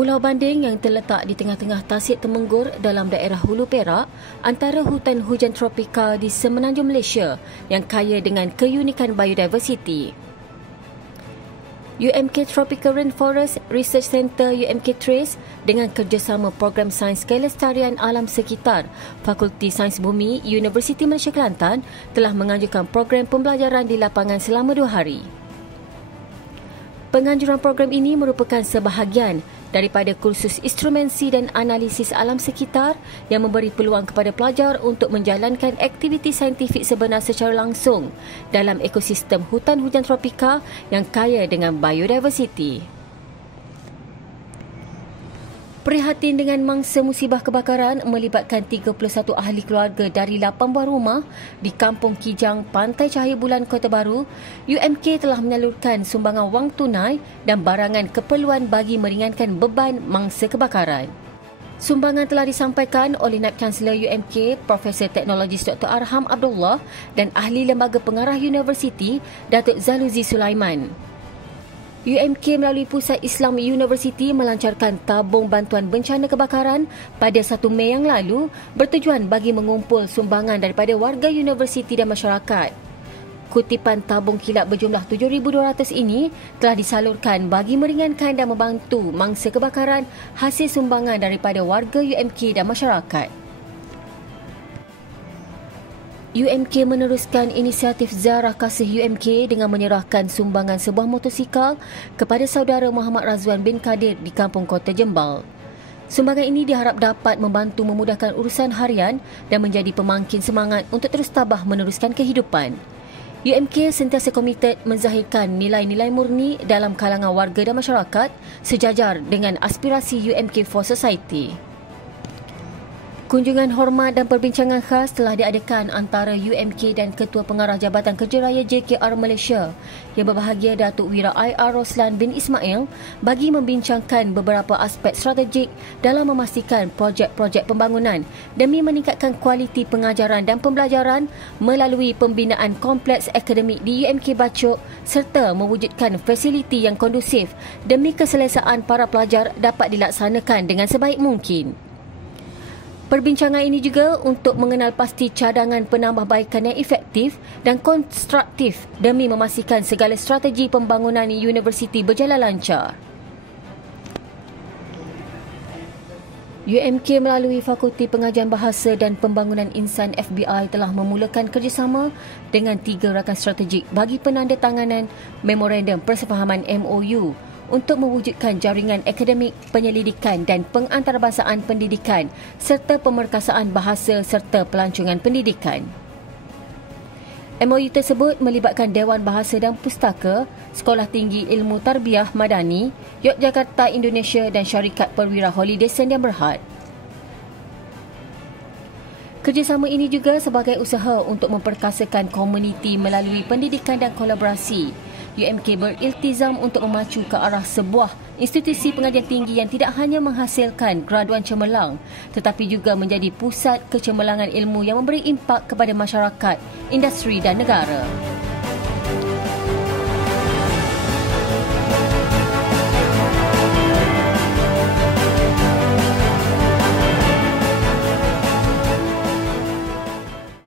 Pulau Banding yang terletak di tengah-tengah Tasik Temenggur dalam daerah Hulu Perak antara hutan hujan tropika di semenanjung Malaysia yang kaya dengan keunikan biodiversiti. UMK Tropical Rainforest Research Centre UMK TRACE dengan kerjasama Program Sains Kelestarian Alam Sekitar Fakulti Sains Bumi Universiti Malaysia Kelantan telah menganjurkan program pembelajaran di lapangan selama 2 hari. Penganjuran program ini merupakan sebahagian daripada kursus instrumensi dan analisis alam sekitar yang memberi peluang kepada pelajar untuk menjalankan aktiviti saintifik sebenar secara langsung dalam ekosistem hutan hujan tropika yang kaya dengan biodiversiti. Prihatin dengan mangsa musibah kebakaran melibatkan 31 ahli keluarga dari 8 buah rumah di Kampung Kijang, Pantai Cahaya Bulan, Kota Baru, UMK telah menyalurkan sumbangan wang tunai dan barangan keperluan bagi meringankan beban mangsa kebakaran. Sumbangan telah disampaikan oleh Naib Chancellor UMK, Profesor Teknologis Dr. Arham Abdullah dan Ahli Lembaga Pengarah Universiti, Datuk Zaluzi Sulaiman. UMK melalui Pusat Islam Universiti melancarkan tabung bantuan bencana kebakaran pada 1 Mei yang lalu bertujuan bagi mengumpul sumbangan daripada warga universiti dan masyarakat. Kutipan tabung kilap berjumlah 7,200 ini telah disalurkan bagi meringankan dan membantu mangsa kebakaran hasil sumbangan daripada warga UMK dan masyarakat. UMK meneruskan inisiatif Ziarah Kasih UMK dengan menyerahkan sumbangan sebuah motosikal kepada saudara Muhammad Razwan bin Kadir di Kampung Kota Jembal. Sumbangan ini diharap dapat membantu memudahkan urusan harian dan menjadi pemangkin semangat untuk terus tabah meneruskan kehidupan. UMK sentiasa komited menzahirkan nilai-nilai murni dalam kalangan warga dan masyarakat sejajar dengan aspirasi UMK for Society. Kunjungan hormat dan perbincangan khas telah diadakan antara UMK dan Ketua Pengarah Jabatan Kerja Raya JKR Malaysia yang berbahagia Datuk Wira IR Roslan bin Ismail bagi membincangkan beberapa aspek strategik dalam memastikan projek-projek pembangunan demi meningkatkan kualiti pengajaran dan pembelajaran melalui pembinaan kompleks akademik di UMK Bachok serta mewujudkan fasiliti yang kondusif demi keselesaan para pelajar dapat dilaksanakan dengan sebaik mungkin. Perbincangan ini juga untuk mengenal pasti cadangan penambahbaikan yang efektif dan konstruktif demi memastikan segala strategi pembangunan universiti berjalan lancar. UMK melalui Fakulti Pengajian Bahasa dan Pembangunan Insan FBI telah memulakan kerjasama dengan 3 rakan strategik bagi penandatanganan Memorandum Persefahaman MOU untuk mewujudkan jaringan akademik, penyelidikan dan pengantarabahasaan pendidikan serta pemerkasaan bahasa serta pelancongan pendidikan. MOU tersebut melibatkan Dewan Bahasa dan Pustaka, Sekolah Tinggi Ilmu Tarbiyah Madani, Yogyakarta Indonesia dan Syarikat Perwira Holiday Inn yang Berhad. Kerjasama ini juga sebagai usaha untuk memperkasakan komuniti melalui pendidikan dan kolaborasi. UMK beriltizam untuk memacu ke arah sebuah institusi pengajian tinggi yang tidak hanya menghasilkan graduan cemerlang tetapi juga menjadi pusat kecemerlangan ilmu yang memberi impak kepada masyarakat, industri dan negara.